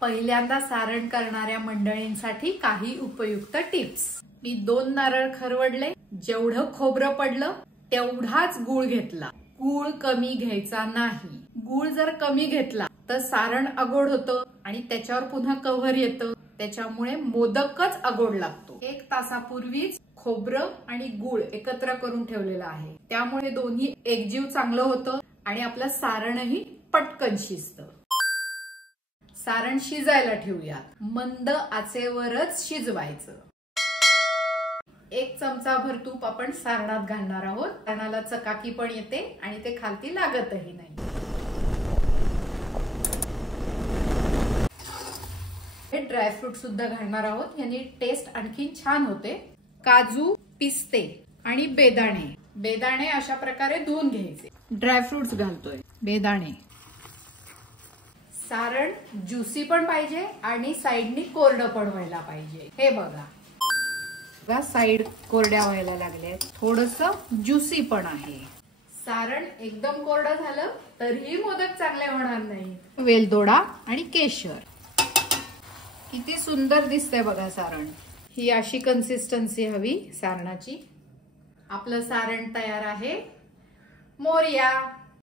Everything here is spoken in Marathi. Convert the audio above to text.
पहिल्यांदा सारण करणाऱ्या मंडळींसाठी काही उपयुक्त टिप्स। मी 2 नारळ खरवडले, जेवढं खोबरं पडलं तेवढाच गूळ घेतला। गूळ कमी घ्यायचा नाही। गूळ जर कमी घेतला तर सारण अगोड होतं आणि त्याच्यावर पुन्हा कव्हर येतं, त्याच्यामुळे मोदकच अगोड लागतो। 1 तासापूर्वीच खोबरं आणि गूळ एकत्र करून ठेवलेलं आहे, त्यामुळे दोन्ही एकजीव चांगलं होतं आणि आपलं सारणही पटकन शिजतं। सारण शिजायला ठेवूयात। मंद आचेवरच शिजवायचं। 1 चमचाभर तूप आपण सारणात घालणार आहोत। सारणाला चकाकी पण येते आणि ते खालती लागतही नाही। हे ड्रायफ्रूट सुद्धा घालणार आहोत, यानी टेस्ट आणखी छान होते। काजू, पिस्ते आणि बेदाणे। बेदाणे अशा प्रकारे धुवून घ्यायचे। ड्रायफ्रुट्स घालतोय, बेदाणे। सारण ज्युसी पण पाहिजे आणि साइडनी कोरडं पण व्हायला पाहिजे। हे बघा, साइड कोरड्या व्हायला लागल्या, थोडंसं ज्युसी पण आहे। सारण एकदम कोरडं झालं तरीही मोदक चांगले होणार नाही। वेलदोडा आणि केशर। किती सुंदर दिसतंय बघा सारण। ही अशी कन्सिस्टन्सी हवी सारणाची। आपलं सारण तयार आहे। मोरया।